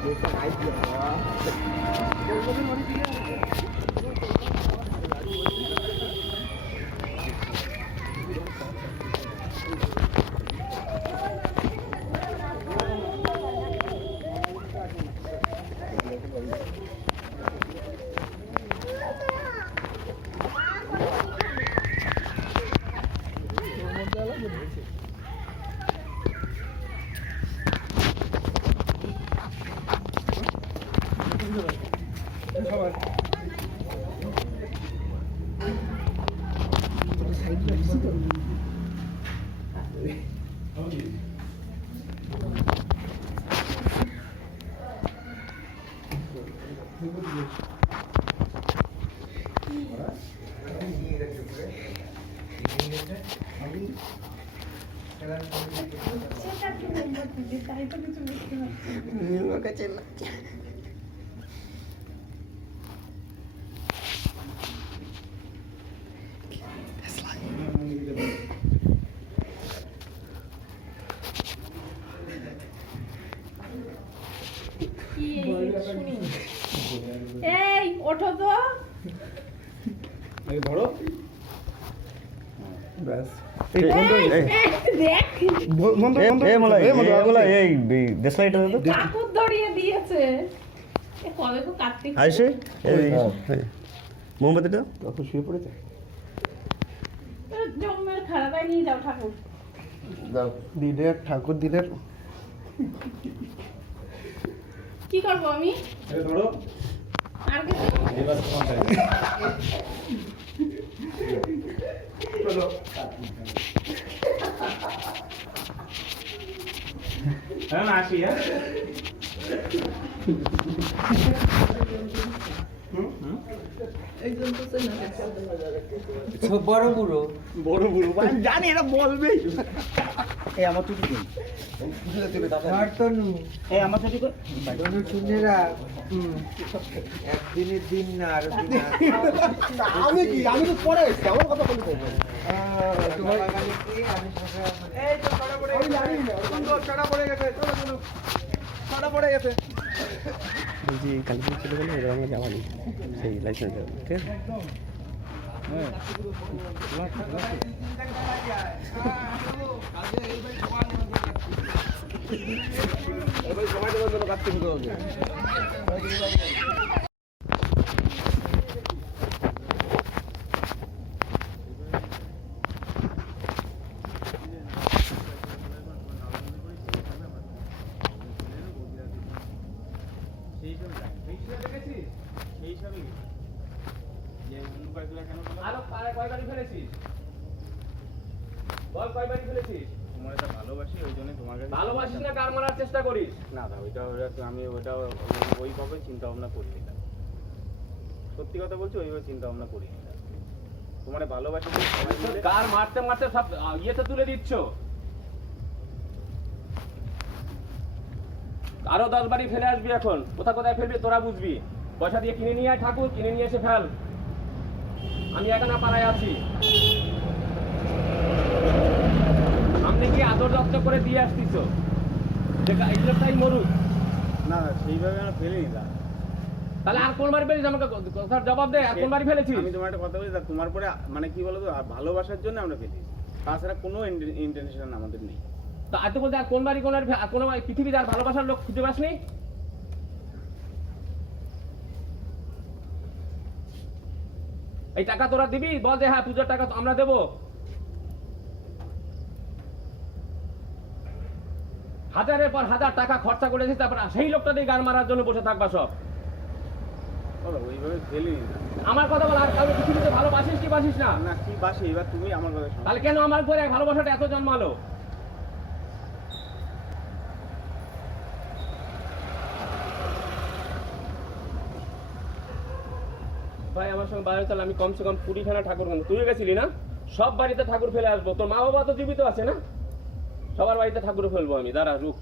এই ওঠো তো ধরো ব্যাস মোমবাতিটা শুয়ে পড়েছে দিনের ঠাকুর দিনের কি করবো আমি ধরো আর কিছু হ্যাঁ আসি হ্যাঁ বড় বুড়ো জানি এটা বলবে এই আমার ছুটি কই এই আমার ছুটি কই শুনেরা একদিনের দিন না আর আমি কি আমি তো পরে এসেছি আমার কথা বলি তো তোমার বাগানে কি আমি এই তো ছড়া পড়ে গেছে জানি না সুন্দর ছড়া পড়ে গেছে চলো চলো ছড়া পড়ে গেছে বলছি কালীপুর চলে গেলে এবার আমরা যাওয়া নেই সেই লাইসেন্স ঠিক আছে এবার সময় দেওয়ার জন্য কাজ শুরু করবে ভালোবাসিস না কার মারার চেষ্টা করিস? না দা ওইটা আমি ওইভাবে চিন্তা ভাবনা করিনি না। সত্যি কথা বলছি ওইভাবে চিন্তা ভাবনা করিনি না। তোমারে ভালোবাসি কার মারতে মারতে সব ইয়েতে তুলে দিচ্ছ। আরো 10 বাড়ি ফেলে আসবি এখন। কোথায় ফেলবি তোরা বুঝবি। পয়সা দিয়ে কিনে নিয়ে আয় ঠাকুর, কিনে নিয়ে এসে ফেল। আমি একা পাড়ায় আছি। আপনি কি আদর যত্ন করে দিয়ে আসতিস? এই লোকটাই মরুক না সেইভাবে আমরা ফেলিনি না তাহলে আর কোন বাড়ি ফেলেছিস আমাকে কথার জবাব দে আর কোন বাড়ি ফেলেছিস আমি তোমার একটা কথা বলি তোমার পরে মানে কি বলতো ভালোবাসার জন্য আমরা ফেলি তাছাড়া কোনো ইন্টেনশন আমাদের নেই তা আজ তো বলতে আর কোন বাড়ি কোন পৃথিবীতে আর ভালোবাসার লোক খুঁজে পাসনি এই টাকা তোরা দিবি বল যে হ্যাঁ পূজার টাকা আমরা দেবো হাজারের পর হাজার টাকা খরচা করেছিস তারপর সেই লোকটা দিয়ে গান মারার জন্য বসে থাকবা সব ওইভাবে ফেলিনি না আমার কথা বল আর কাউকে পৃথিবীতে ভালোবাসিস কি বাসিস না না কি বাসি এবার তুমি আমার কথা শোনো তাহলে কেন আমার উপরে ভালোবাসাটা এত জন্মালো ভাই আমার সঙ্গে বাইরে তাহলে আমি কমসে কম 20খানা ঠাকুর তুই গেছিলি না সব বাড়িতে ঠাকুর ফেলে আসবো তোর মা বাবা তো জীবিত আছে না সবার বাড়িতে ঠাকুর ফেলবো আমি দাঁড়া রুক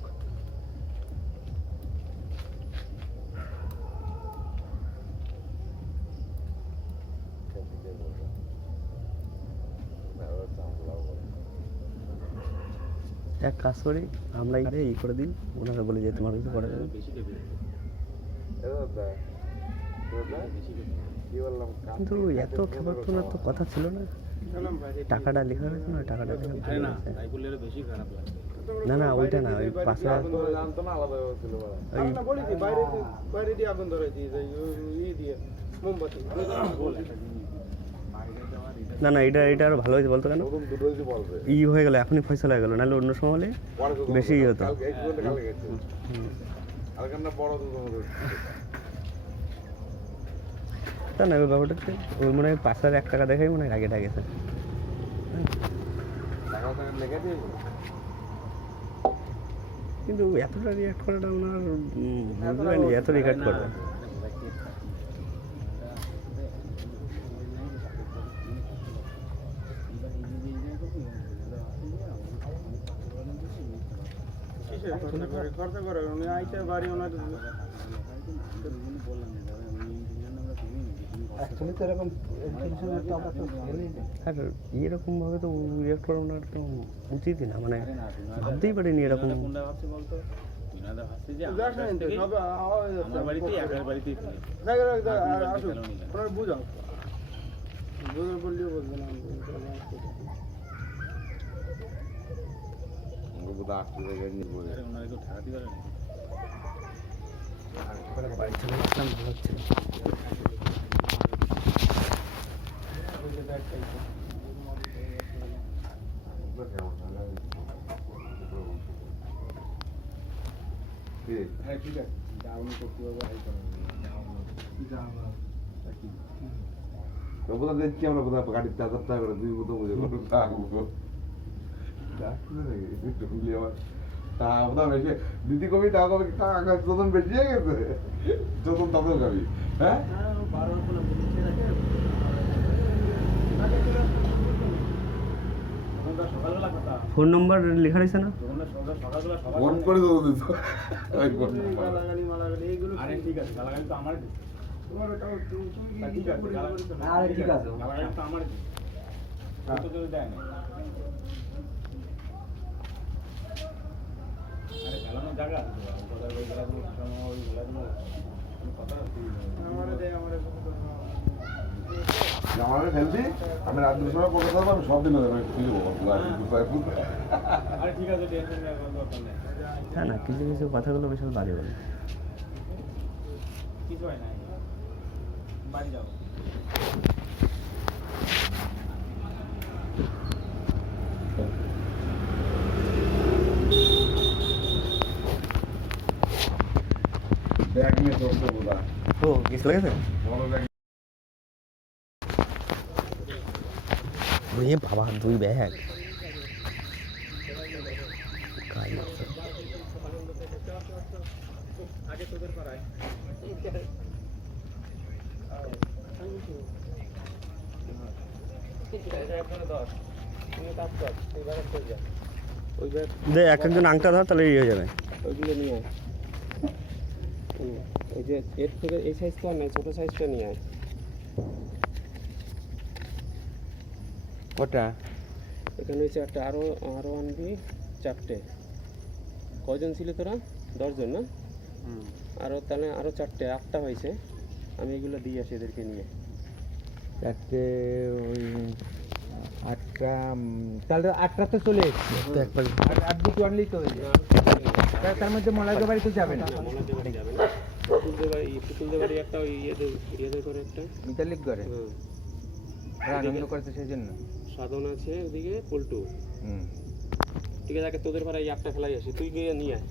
এক কাজ করি আমরা ই করে দিই, ওনারা বলে যে তোমার কিছু করা যাবে। বেশি কেটে কিন্তু এত খাবার তোলার তো কথা ছিল না, টাকাটা লেখা হয়েছে না, টাকাটা লেখা আরে না তাই বললে আরো বেশি খারাপ লাগে। না না ওইটা না, ওই পাশে জানতো না আলাদা ছিল আমরা বলি কি বাইরে দিয়ে আগুন ধরে দিয়ে যাই ই দিয়ে মোমবাতি না না এটা আরো ভালো হয়েছে বলতো কেন ই হয়ে গেল, এখনই ফয়সালা হয়ে গেল, নাহলে অন্য সময় হলে বেশি ই হতো। তা না ওই ব্যাপারটা হচ্ছে ওই মনে হয় 5 আর 1 টাকা দেখাই মনে হয় আগে গেছে। কিন্তু এতটা রিয়াক্ট করাটা ওনার বুঝলেন এত রিয়াক্ট করবে। খরচা করে উনি আইসা বাড়ি ওনার আর এরকম ভাবে তো রিয়াক্ট করা ওনার তো উচিতই না, মানে ভাবতেই পারিনি এরকম। কোনটা ভাবছে বলতো? বিনাদা ভাবছে যে যাস না কিন্তু সব আমার বাড়িতেই একার বাড়িতেই ফেলে। আসুন ওনার বুঝাও বুঝে বললেও বলবে না আরে ওনারা কেউ ঠেকাতে পারে না। বাড়ি চলে আসলাম, ভালো হচ্ছে না। হ্যাঁ ঠিক আছে ডাউন করতে হবে কোথাও দেখছি আমরা কোথাও গাড়ির 1000 টাকা করে 2 বোতল বুঝে কোনো থাকবো দিদি কবি টাকা কবি টাকা যখন বেশি হয়ে গেছে যখন তখন কবি হ্যাঁ সকালবেলা কথা ফোন নম্বর লেখা রয়েছে না? সকালবেলা ফোন করে দেবো দিত গালাগালি মালাগালি এইগুলো আরে ঠিক আছে গালাগালি তো আমার তোমার ওটাও তুমি ঠিক আছে গালাগালি তো আরে ঠিক আছে গালাগালি তো আমার তো যদি দেয় না। আরে গালানোর জায়গা আছে তো ওদের ওই গালাগুলো সময় ওই গালাগুলো কথা আমারে দেয় আমারে আমাদের ফেলছি আমি রাত 2 সময় কলকাতা যাবো, আমি সব দিন আমি খুঁজে পাবো আরে ঠিক আছে টেনশন নেই কোনো দরকার নেই। হ্যাঁ না, কিছু কিছু কথাগুলো বিশাল বাজে বলে। কিছু হয় না বাড়ি যাও। ব্যাগ নিয়ে চলতে বোঝা ও কিছু লেগেছে? বড় ব্যাগ ওরে বাবা 2 ব্যাগ কাজ আছে। আগে তোদের পাড়ায় দে এক একজন আংটা ধর, তাহলে ইয়ে হয়ে যাবে। ওইগুলো নিয়ে আয়। এই যে এর থেকে এই সাইজ তো আর নাই, ছোটো সাইজটা নিয়ে আয়। ওটা এখানে হচ্ছে একটা আরও আনবি 4টে। কয়জন ছিল তোরা? 10 জন না? আরও তাহলে আরও 4টে, 8টা হয়েছে। আমি এগুলো দিয়ে আসি এদেরকে নিয়ে। 4টে ওই 8টা তাহলে 8টা তো চলে এসছে তো একবার আর 2টো আনলেই তো হয়ে যায় তার মধ্যে মলাইগো বাড়ি তো যাবে না মনে বাড়ি যাবে না, পুতুলদের বাড়ি একটা ওই ইয়েদের করে একটা মিতালিক করে আনন্দ করতে সেই জন্য সাধন আছে ওদিকে, পল্টু। হুম ঠিক আছে, আগে তোদের পাড়ায় এই একটা ফেলাই আসি, তুই গিয়ে নিয়ে আয়।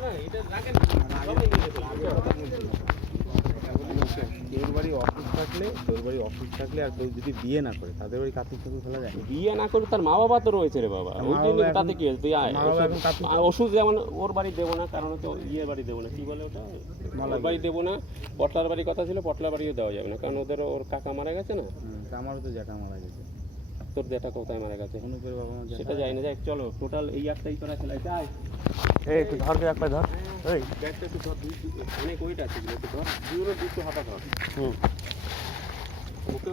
না এটা রাখেন না, সবাই নিয়ে তোর বাড়ি অফিস থাকলে আর কেউ যদি বিয়ে না করে তাদের বাড়ি কার্তিক ঠাকুর ফেলা যায়? বিয়ে না করে তার মা বাবা তো রয়েছে রে বাবা, ওই জন্য তাতে কি আছে, তুই আয়। ওষুধ যেমন ওর বাড়ি দেবো না, কারণ হচ্ছে ইয়ে বাড়ি দেবো না, কি বলে ওটা, ওর বাড়ি দেবো না। পটলার বাড়ি কথা ছিল, পটলার বাড়িও দেওয়া যাবে না, কারণ ওদের ওর কাকা মারা গেছে না। আমারও তো জ্যাঠা মারা গেছে। তোর যেটা কোথায় মারা গেছে অনুপের বাবা মা সেটা যাই না, যাই চলো টোটাল এই একটাই করা ফেলাইতে আয়। এই একটু ধর, একবার ধর। এই ব্যাগটা একটু ধর, অনেক ওয়েট আছে এগুলো, একটু ধর, দুটো দুটো হাতা ধর। হুম ওকে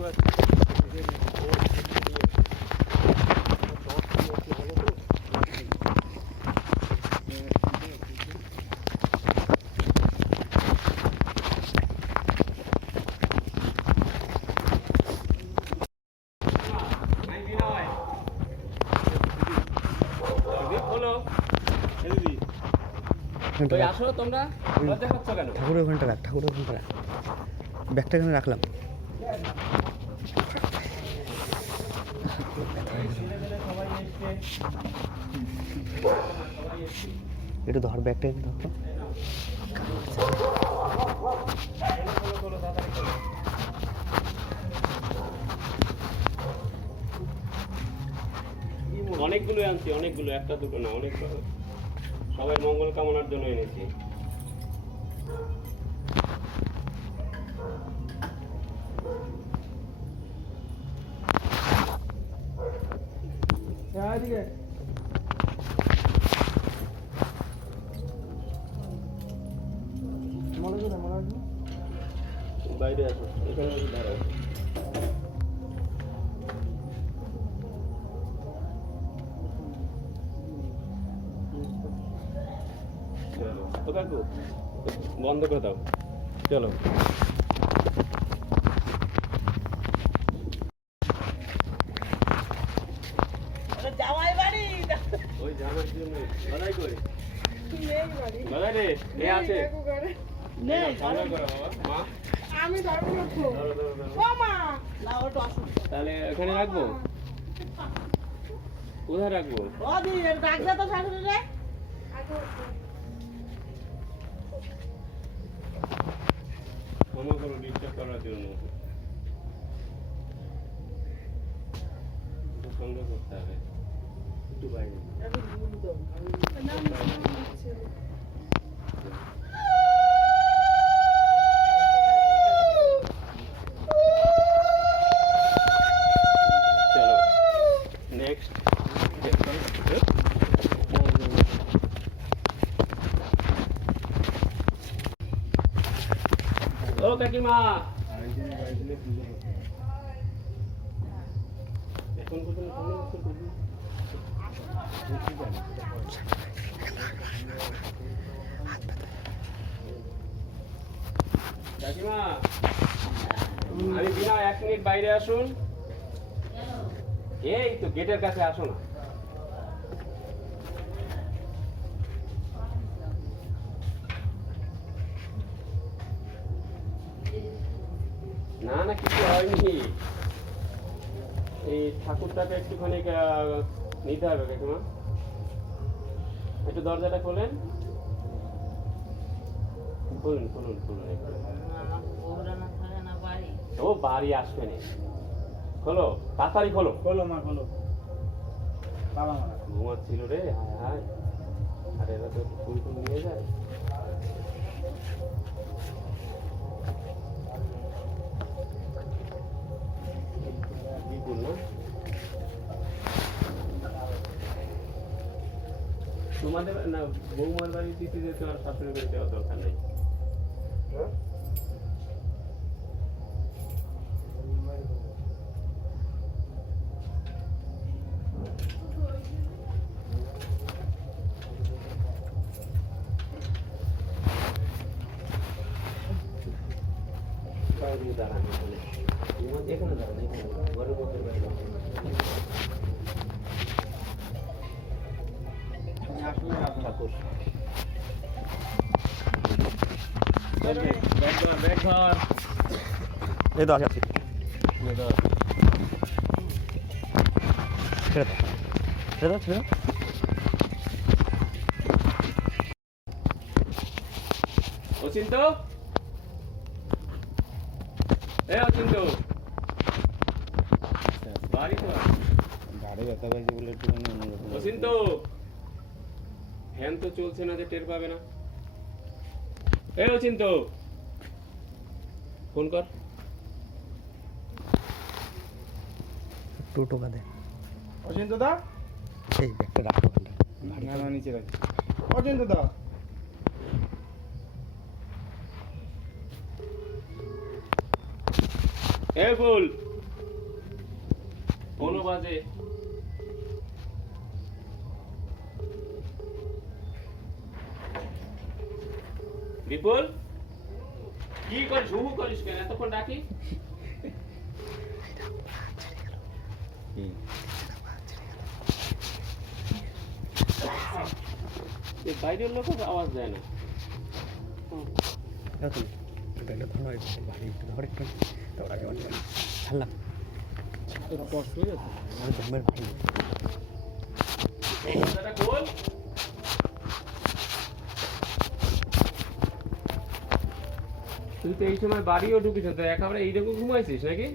ওখানটা ওই রাখ, আসো তোমরা লজ্জা পাচ্ছ কেন? ঠাকুরের ওখানটা রাখ, ঠাকুরের ওখানটা রাখ। ব্যাগটা এখানে রাখলাম। একটু ধর ব্যাগটা, একটু ধর। অনেকগুলো আনছি, অনেকগুলো, একটা দুটো না, অনেক সবাই মঙ্গল কামনার জন্য এনেছি। বাইরে আসো, এখানে দাঁড়াও। চলো, ও কাকু, বন্ধ করে দাও, চলো। ওই জামার জন্য বাধাই করি, বাধাই রে, এ আছে সামনে করো বাবা, মা আমি ধরবো না তো। ধরো ধরো ধরো। ও মা না ওটা আসুন। তাহলে এখানে রাখবো, কোথায় রাখবো? ও দি ডাক দে তো শাশুড়ি রে। ক্ষমা করো ডিস্টার্ব করার জন্য, একটু সঙ্গে করতে হবে, একটু বাইরে। চলো নেক্সট। ও কাকিমা, এখন পর্যন্ত কোনো কিছু বুঝি কাকিমা, আমি বিনা 1 মিনিট বাইরে আসুন। এই তো গেটের কাছে আসো না। না না, কিছু হয়নি, এই ঠাকুরটাকে একটুখানি নিতে হবে কাকিমা, একটু দরজাটা খোলেন, খুলুন খুলুন খুলুন একটু। ও বাড়ি আসবে না, খোলো তাড়াতাড়ি খোলো। খোলো মা, খোলো। বাবা মা ঘুমাচ্ছিল রে, হায় হায়, আর এরা তো ফুল ফুল নিয়ে যায়। বিপুল না, তোমাদের না বৌমার বাড়ি দিতে যেতে আর শাশুড়ি বাড়ি যাওয়ার দরকার নেই। বাইরে দাঁড়ান, এখানে দাঁড়ান, এখানে ঘরের মধ্যে বাইরে। ঠাকুর ব্যাগ ধর, এই তো আছি, ছেড়ে দাও, ছেড়ে দাও, ছেড়ে দাও। অচিন্ত, এ অচিন্ত, বাড়ি তো গাড়ি ব্যথা পাইছে বলে একটু অচিন্ত, ফ্যান তো চলছে না যে টের পাবে না। এ অচিন্ত, ফোন কর। একটু টোকা দে, অচিন্ত দা, এই ব্যাগটা রাখো ওখানটা। না নিচে রাখি। অচিন্ত দা, এ ফুল, ফোনও বাজে। বিপুল, কি করিস, হু হু করিস কেন, এতক্ষণ ডাকি? এই বাইরের লোক আওয়াজ দেয় না। দেখো এটা ধরো ভারী একটু ধর একটু তারপর আগে ছাড়লাম কষ্ট হয়ে যাচ্ছে আমার জমের ভারী এটা গোল। তুই তো এই সময় বাড়িও ঢুকিস তো একেবারে এইরকম ঘুমাইছিস নাকি?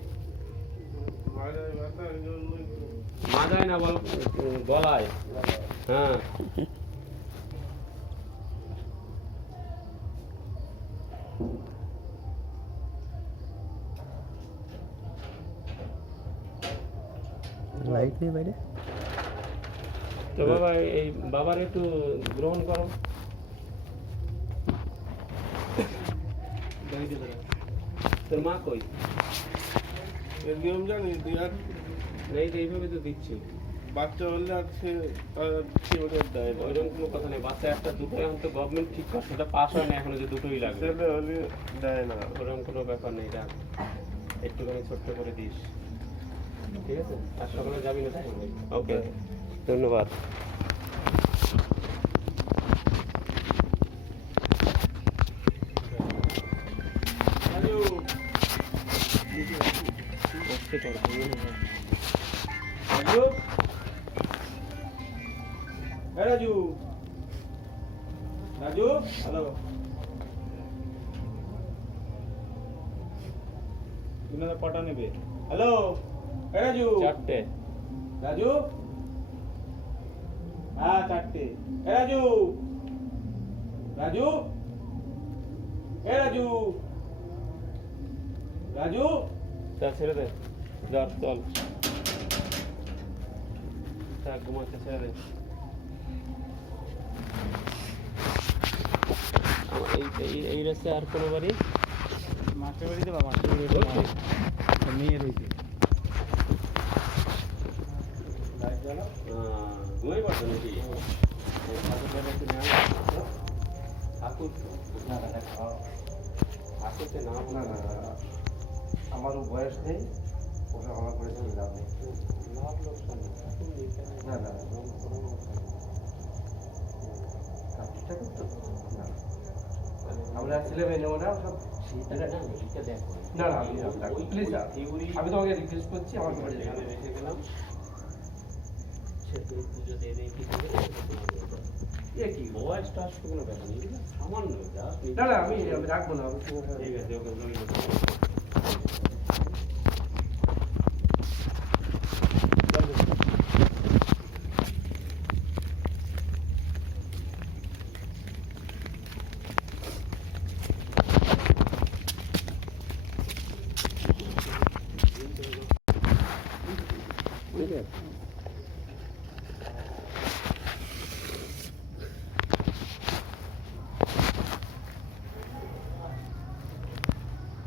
মাজায় না বল, গলায়। হ্যাঁ লাইট নেই বাইরে তো বাবা এই বাবার একটু গ্রহণ করো। তোর মা কই? এর নিয়ম জানি তুই আর নেই তো এইভাবে তো দিচ্ছি। বাচ্চা হলে আর সে ওটা দেয় না। ওইরকম কোনো কথা নেই, বাচ্চা একটা দুটোই এখন তো গভর্নমেন্ট ঠিক করছে, ওটা পাস হয় না এখনো যে দুটোই লাগবে। ছেলে হলে দেয় না। ওরকম কোনো ব্যাপার নেই, রাখ একটুখানি ছোট্ট করে দিস, ঠিক আছে? আর সকালে যাবি না? ওকে, ধন্যবাদ। রাজু, এ রাজু, রাজু, হ্যালো, তুমি কটা নেবে? হ্যালো, এ রাজু, 4টে। রাজু, হ্যাঁ 4টে। এ রাজু, রাজু, এ রাজু, রাজু, চল ছেড়ে দে, চল চল, থাক ঘুমাচ্ছে, ছেড়ে দে। আমার এই রাস্তায় আর কোনো বাড়ি? মাঠের বাড়িতে বা মাঠের বাড়িতে মেয়ে রয়েছে ঘুমাই পারতো নাকি? ঠাকুর ঠাকুরতে না না না, আমারও বয়স নেই, ওটা আমার বয়সে লাভ নেই। লাভ লোকসান না, ঠাকুর না না ঠাকুর তো না, আমরা ছেলে মেয়ে নেবো না সব। এটা দেখো না না আমি প্লিজ আমি তোমাকে রিকোয়েস্ট করছি আমার ঘরে যেতে। রেখে দিলাম, সে পুজো দেবে কি এ কি বয়সটা আসতে কোনো ব্যাপার নেই, সামান্য যা। না না আমি রাখবো না, আমি ঠিক আছে, ওকে রইল।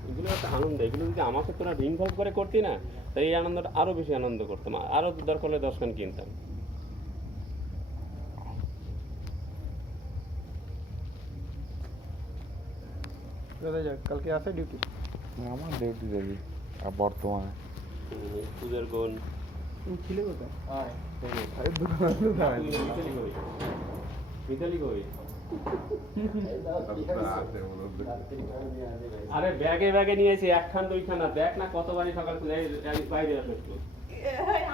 এগুলো একটা আনন্দ, এগুলো যদি আমাকে তোরা ইনভলভ করে করতি না, তাই এই আনন্দটা আরো বেশি আনন্দ করতাম, আরো দরকার হলে 10 খান কিনতাম। কোথায় যাক কালকে আছে ডিউটি? আমার ডিউটি দেবি আর বর্তমানে পূজার গুণ তুমি ছিলে কোথায়? আরে দোকান মিতালি কই? আছে আরে ব্যাগে ব্যাগে নিয়েছি, একখান দুইখান না, দেখ না কতবারই সকাল বাইরে আসো একটু।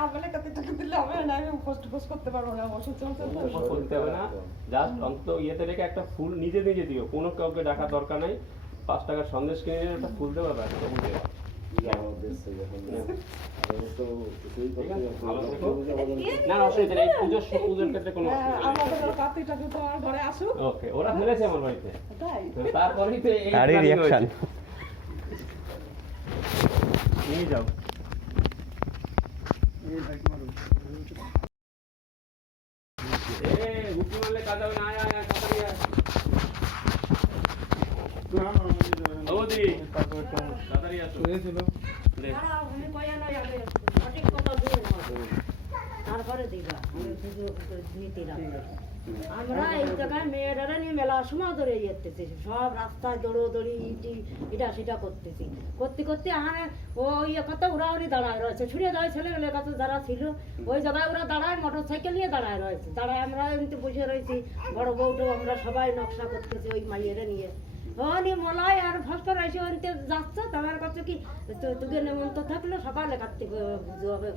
আমাকে কত টাকা দিলে হবে না, আমি পোস্ট করতে পারবো না, ওষুধ চলছে তো। করতে হবে না, জাস্ট অন্তত ইয়েতে রেখে একটা ফুল নিজে নিজে দিও, কোনো কাউকে ডাকার দরকার নাই। 5 টাকার সন্দেশ কিনে নিয়ে একটা ফুল দেবো, ব্যাস তখন দেওয়া। ভালো থেকো। না অসুবিধা নেই, পুজোর ক্ষেত্রে কোনো আমাদের কার্তিক ঠাকুর তো আমার ঘরে আসুক। ওকে, ওরা ফেলেছে আমার বাড়িতে, তাই তারপরেই তো এই তারই planning রিয়াকশন হয়েছে। নিয়ে যাও। রুটি মারলে কাজ হবে না, আয় আয় আয়, তাড়াতাড়ি আয়। বৌদি, তাড়াতাড়ি আসো। লে। তারপরে দিবা আমি শুধু নিতে আমরা এই জায়গায় মেয়েরা নিয়ে মেলার সময় ধরে যেতেছি, সব রাস্তায় দৌড়োদৌড়ি এটা সেটা করতেছি, করতে করতে ও ইয়ে কত ওরা দাঁড়ায় রয়েছে, ছুড়ে দেওয়া ছেলেগুলো কত যারা ছিল ওই জায়গায় ওরা দাঁড়ায়, মোটর সাইকেল নিয়ে দাঁড়ায় রয়েছে, দাঁড়ায় আমরা এমনি বসে রয়েছি, বড় বউটো আমরা সবাই নকশা করতেছি ওই মাইয়েরা নিয়ে। ওনি মলাই আর ভাস্কর এসে ওনতে যাচ্ছে, তোমার কাছে কি তোকে নেমন্ত থাকলে সকালে কাটতে পুজো হবে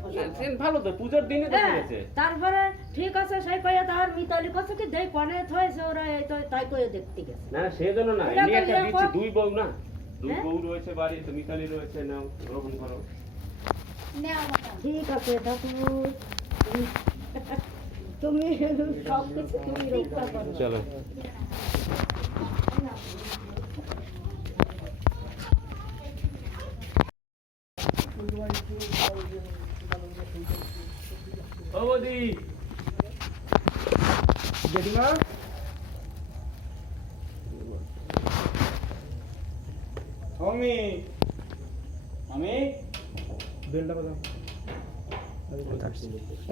ভালো তো পুজোর দিনে তো করেছে। তারপরে ঠিক আছে সেই কয়ে তার মিতালি কাছে কি দেই কনে থয়েছে ওরা এই তো তাই কয়ে দেখতে গেছে। না সেজন্য না, এটা এমনি তো একটা এরকম- দিচ্ছি, দুই বউ না, দুই হ্যাঁ? বউ রয়েছে বাড়ি, তো মিতালি রয়েছে, নাও গ্রহণ করো। ঠিক আছে ঠাকুর, তুমি সব কিছু তুমি রক্ষা করো। চলো ও বৌদি, জেঠিমা আমি বেলটা বাজাও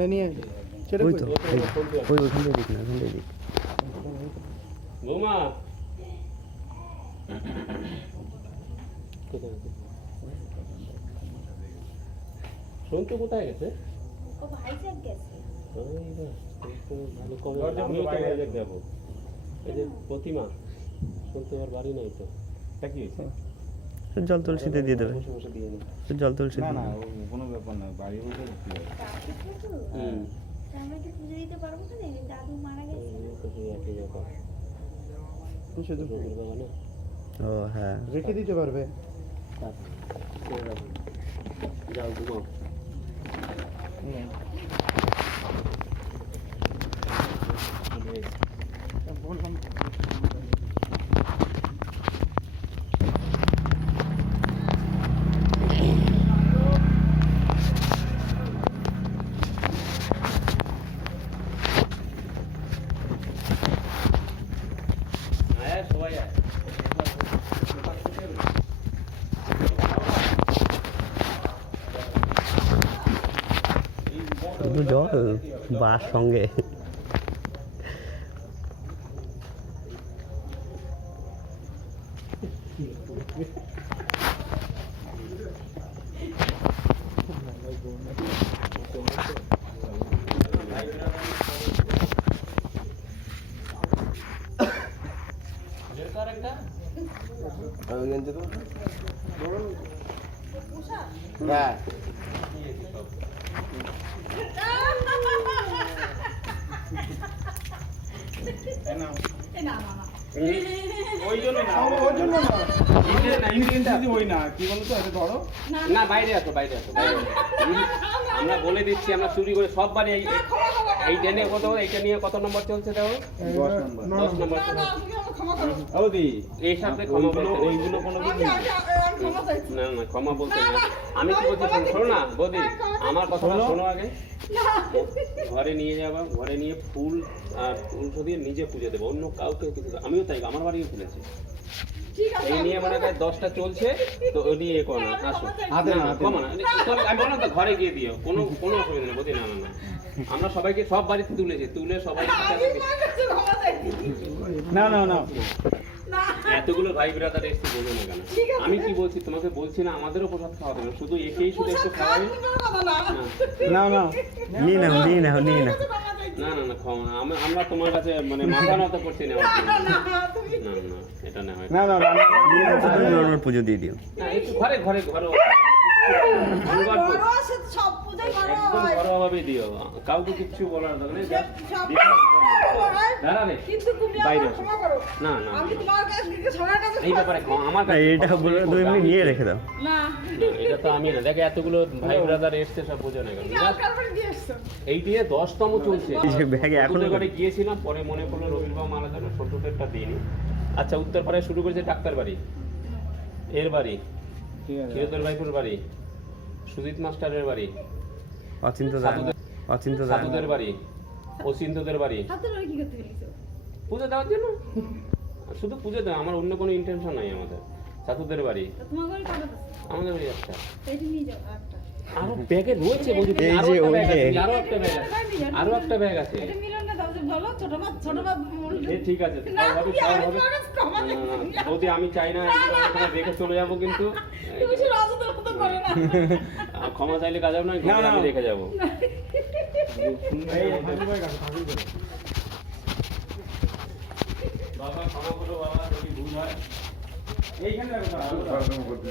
এই নিয়ে ছেড়ে ওই তো ওই ওইখান থেকে দিক না, ওইখান থেকে দিক। বৌমা সন্তু কোথায় গেছে? আমিও তো ভাইজাগ যাবো। এই যে প্রতিমা, সন্তু আর বাড়ি নাই তো, তা কি হয়েছে? জল তুলসীতে দিয়ে দেবে, বসে বসে দিয়ে নি। জল তুলসী দিয়ে দেবে। কোনো ব্যাপার না, বাড়ি বসে হুম, আমরা কি পুজো দিতে পারবো না? দাদু মারা গেছে। এই তো সেই একই ব্যাপার। শুধু রবির বাবা না? ও হ্যাঁ, রেখে দিতে পারবে। থাক, ছেড়ে দাও। যাও ঘুমাও। আয়, সবাই আয়। শুধু জল বাস সঙ্গে। হ্যাঁ ওই জন্য না, ওর জন্য না, ইন্ডিয়ান না, ইন্ডিয়ানটা ওই না, কি বলতো এটা ধরো। না বাইরে আসো, বাইরে আসো, বাইরে আসো। আমরা বলে দিচ্ছি, আমরা চুরি করে সব বাড়ি এই ট্রেনে কত, এইটা নিয়ে কত নম্বর চলছে দেখো? 10 নম্বর। বৌদি এই সাথে ক্ষমা বলতে নেই। ওইগুলো কোনো কিছু না না ক্ষমা বলতে না, আমি কি বলছি শোনো না বৌদি, আমার কথাটা শোনো আগে। ঘরে নিয়ে যাবা, ঘরে নিয়ে ফুল আর ফুল দিয়ে নিজে পুজো দেবো, অন্য কাউকে কিছু আমিও তাই আমার বাড়িও খুলেছি। এই নিয়ে মনে হয় 10টা চলছে, তো ওই নিয়ে করো না, আসো। না, কমা না, চলো, আমি বললাম তো ঘরে গিয়ে দিও, কোনো অসুবিধা নেই বৌদি। না না না, আমরা সবাইকে সব বাড়িতে তুলেছি, তুলে সবাই না না না এতগুলো ভাই ব্রাদার এসে বলো না কেন? আমি কি বলছি তোমাকে, বলছি না আমাদেরও প্রসাদ খাওয়াতে হবে, শুধু একেই শুধু একটু খাওয়াই না না নিয়ে নাও, নিয়ে নাও, নিয়ে নাও। না না না খাওয়া না, আমরা তোমার কাছে মানে মাথা নত করছি না, না না এটা না হয় না না না নর্মাল পুজো দিয়ে দিও। না, একটু ঘরে ঘরে ঘরে সব পূজাই বড় একদম হয়। ঘরোয়াভাবে দিও, কাউকে কিচ্ছু বলার দরকার নেই, just দিতে হবে। দাঁড়া রে, কিন্তু তুমি বাইরে আমাকে আসো। ক্ষমা করো। না না আমি তোমার কাছে সবার কাছে এই ব্যাপারে খাওয়া আমার না, কাছে এটা বলে তুমি এমনি নিয়ে রেখে দাও। না না, এটা তো আমি না, দেখে এতগুলো ভাই ব্রাদার এসছে সব বোঝো না কেন? কালকার বাড়ি দিয়ে এসছো। এই দিয়ে 10তম চলছে। এই যে ব্যাগে এখনো এখনো করে গিয়েছিলাম, পরে মনে পড়লো রবির বাবা মারা যাবে, ছোটটা দিইনি। আচ্ছা, উত্তরপাড়ায় শুরু করেছে ডাক্তার বাড়ি, এর বাড়ি, ক্ষীরোদর ভাইপুর বাড়ি, সুজিত মাস্টারের বাড়ি, অচিন্ত দা, অচিন্ত দা, সাধুদের বাড়ি, অচিন্তদের বাড়ি। হাতের বাড়ি কি করতে পেরেছো? পুজো দেওয়ার জন্য, শুধু পুজো দেওয়া, আমার অন্য কোনো ইন্টেনশন নাই আমাদের। সাধুদের বাড়ি, তো তোমার বাড়ি কবে আছে? আমাদের বাড়ি একটা। এইটা নিয়ে যাও একটা। আরো ব্যাগে রয়েছে বলছি, এই আরো যে একটা ওই ব্যাগ যে- আছে, আরো একটা ব্যাগ আছে, আরো একটা ব্যাগ আছে। এটা মিলন না দাও তুমি বলো ছোট মা এ ঠিক আছে না, তাও হবে, তুমি তাও আমি হবে। তোমার কাছে ক্ষমা না, না, চাইছি। না, বৌদি আমি চাই না এখানে রেখে চলে যাবো কিন্তু তুমি শুধু অযথার মতো করো না। ক্ষমা চাইলে কাজ হবে না না, না। আমি রেখে যাবো বাবা ক্ষমা করো বাবা যদি ভুল হয় এইখানে রাখো না, সারাদিন করতে।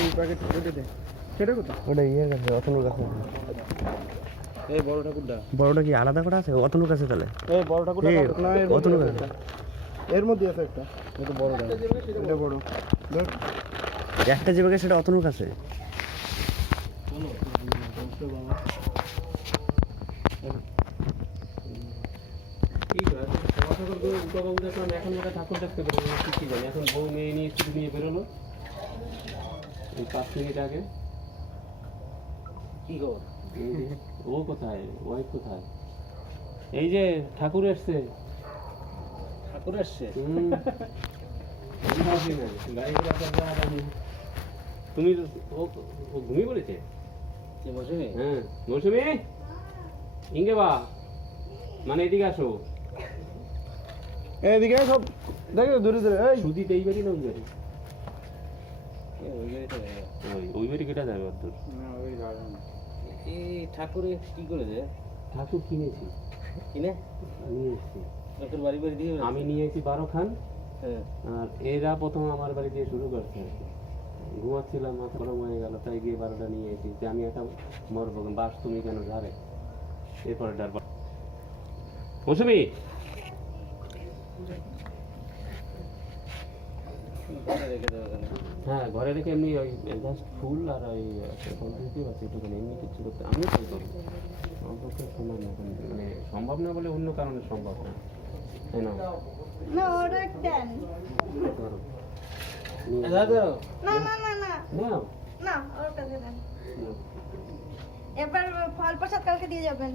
এই প্যাকেট কেটে দে। সেটা কোথায়? ওটা ইয়ের কাছে অতনুর কাছে এই বড় ঠাকুরটা। বড়টা কি আলাদা করা আছে অতনুর কাছে তাহলে এই বড় ঠাকুরটা এই, না, এর মধ্যে অতনুর আছে কাছে। একটা। এর মধ্যে আছে একটা। এটা বড়টা। এটা বড়। দেখ। একটা যে ব্যাগে সেটা অতনুর কাছে ঠিক আছে ক্ষমা ঠাকুর বাবু দেখলাম এখন একটা ঠাকুর দেখতে পেলাম না, কি জানি এখন বউ মেয়ে নিয়ে স্ত্রী নিয়ে বেরোলো এই 5 মিনিট আগে কি খবর? এই যে, ও কোথায় ওয়াইফ কোথায় এই যে ঠাকুর এসছে ঠাকুর আসছে? হুম। আমি ভাবছি না, গাড়ি ঘোড়া সব জায়গা দামি। তুমি ও ঘুমিয়ে পড়েছে কি মৌসুমি? হ্যাঁ মৌসুমি ইঙ্গে বা মানে এদিকে আসো এইদিকে সব দেখো দূরে দূরে। এই সুদিত এই বাড়ি না ওই বাড়ি ওই গাড়িটা দেখো। ওই বাড়ি কেটে যাবে অত না, ওই যাবে না। এই ঠাকুরে কি করেছে? ঠাকুর কিনেছি কিনে নিয়ে এসেছি তোর বাড়ি বাড়ি দিয়ে আমি নিয়ে এসেছি 12 খান হ্যাঁ। আর এরা প্রথম আমার বাড়ি দিয়ে শুরু করছে আর কি। ঘুমাচ্ছিলাম মাথা গরম হয়ে গেল তাই গিয়ে 12টা নিয়ে এসেছি যে আমি একটা মরবো বাস তুমি কেন ধারে এরপরে ডারবা মৌসুমি ঘরে রেখে দেবো এখানে। হ্যাঁ ঘরে রেখে এমনি ওই জাস্ট ফুল আর ওই কন্টিনিউ আছে একটুখানি এমনি কিছু করতে আমিও তাই করি আমার পক্ষে সম্ভব না এখন, মানে সম্ভব না বলে অন্য কারণে সম্ভব না তাই না না ওটা দেন। ধরো নিয়ে দাদা না না না না নাও। না ওটা দেন। নাও। এবার ফল প্রসাদ কালকে দিয়ে যাবেন।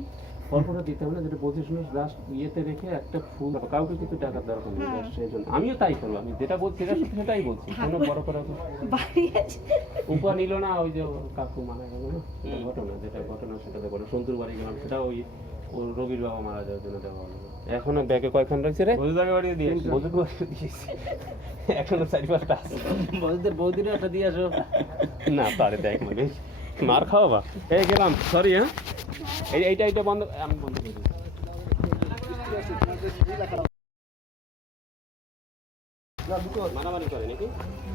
ফলটা দিতে হবে না যেটা বলছি শুনে লাস্ট ইয়েতে রেখে একটা ফুল কাউকে কিছু টাকার দরকার নেই just সেই জন্য আমিও তাই করবো আমি যেটা বলছি সেটা সেটাই বলছি কোনো বড় করা বাড়ি আছে। উপা নিল না ওই যে ওর কাকু মারা গেল না সেটা ঘটনা যেটা ঘটনা সেটাতে বলো সন্তুর বাড়ি গেলাম সেটা ওই ওর রবির বাবা মারা যাওয়ার জন্য দেওয়া হলো এখনো ব্যাগে কয়খান রয়েছে রে বৌদিদাকে বাড়িয়ে দিয়ে বৌদিকে বাড়িতে দিয়েছি এখনো 4-5টা আছে বৌদিদের বৌদিরও একটা দিয়ে আসো। না তারে দেখ মানে মার খাওয়াবা এই গেলাম সরি হ্যাঁ এইটা বন্ধ আমি বন্ধ করে দিই মারামারি করে নাকি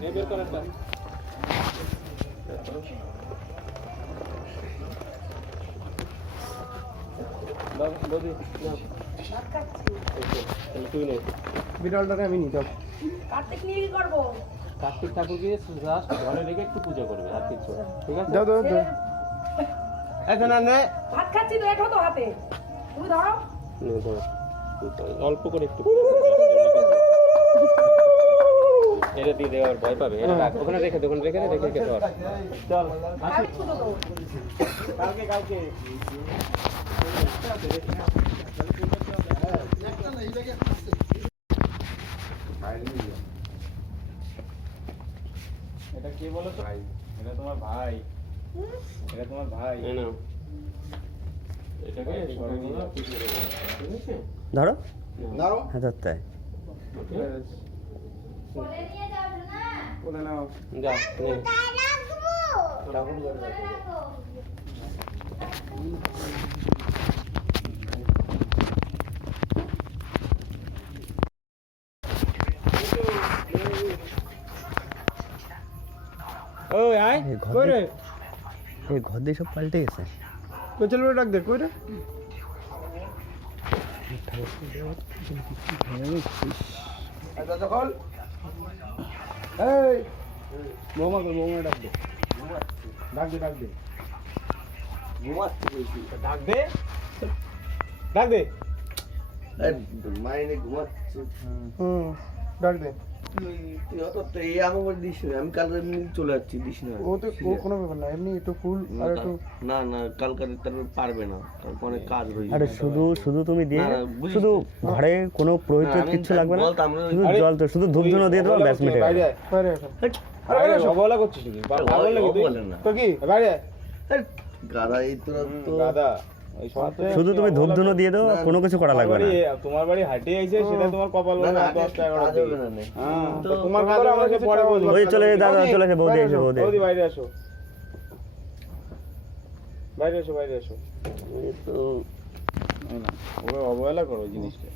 এই বের করে একটা বৌদি নাও। তাহলে তুই নে বিড়ালটাকে আমি নিতে হবে। কার্তিক নিয়ে কি করবো? কার্তিক ঠাকুরকে জাস্ট ঘরে রেখে একটু পূজা করবে আর কিছু না। ঠিক আছে দাও দাও দাও। এখন আর নে। ভাত খাচ্ছি লেট হতো হাতে। তুমি ধরো। নে, ধরো। অল্প করে একটু এটা দিয়ে দেওয়ার ভয় পাবে এটা রাখ ওখানে রেখে দে, ওখানে রেখে ধর চল আসি আমি শুধু দেবো। কালকে এটা কে বলো তো এটা তোমার ভাই এটা তোমার ভাই এই নাও এটাকে সরে নিয়ে ঠিক করে দাও। ঠিক আছে ধরো দাও। হ্যাঁ ধরতে হয়। ওকে বলে নিয়ে যাও না। বলে নাও। যা নে। ঠাকুর ঘরে রাখো। ওই আয় এই ঘর কই রে? এই ঘর দিয়ে সব পাল্টে গেছে কই চল ডাক দে কই রে? আচ্ছা যখন এই বৌমা ডাক দে। ডাক দে ডাক দে। ঘুমাচ্ছে কইছি। ডাক দে। ডাক দে। মাইনে ঘুমাচ্ছে। ডাক দে। তুই অত তো এই আমার বাড়ি দিস না, আমি কালকে এমনি চলে যাচ্ছি, দিস না। ও কোনো ব্যাপার না, এমনি একটু ফুল আর একটু না না কালকে তার পারবে না, তারপর অনেক কাজ রয়েছে। আরে শুধু তুমি দিয়ে না, বুঝিস শুধু তো। ঘরে কোনো প্রয়োজন আমি কিচ্ছু লাগবে না, বলতাম না, শুধু জল তো শুধু ধূপ ধুনো দিয়ে দেবো, ব্যাস মিটে গেল। বাইরে এখন আরে অবহেলা করছিস নাকি? পাগল নাকি তুই? বলেন না। তো কি বাইরে গাদা এই তোরা তো দাদা ওই সব শুধু তুমি ধূপ ধুনো দিয়ে দেবো, কোনো কিছু করা লাগবে না। তোমার বাড়ি হাঁটে আইছে সেটা তোমার কপাল না, বলে না, 10টা কাজ 11টা হবে না, নে। হ্যাঁ তো তো তোমার কাজ আমাকে পরে বলবো। ওই চলে দাদা চলে এসে বৌদি এসে বৌদি বৌদি বাইরে আসো, বাইরে এসো, বাইরে এসো। এই তো এই না ওকে অবহেলা করো ওই জিনিসটা।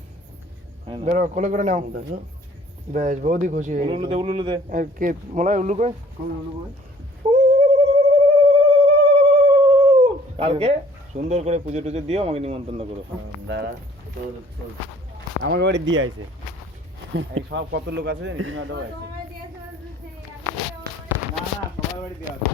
হ্যাঁ না বেরো কোলে করে নাও, দেখো বেশ বৌদি খুশি হয়ে উলুলু দে, উলুলু দে। আর কে মোলাই উল্লু কই উল্লু কই কালকে সুন্দর করে পুজো টুজো দিও, আমাকে নিমন্ত্রণ করো। দাঁড়া তোর তোর আমাকে বাড়ি দিয়ে আইছে এই সব কত লোক আছে জানিস না? দাও আছে তোমার দিয়েছে বলতে না না সবার বাড়ি দিয়ে আছে।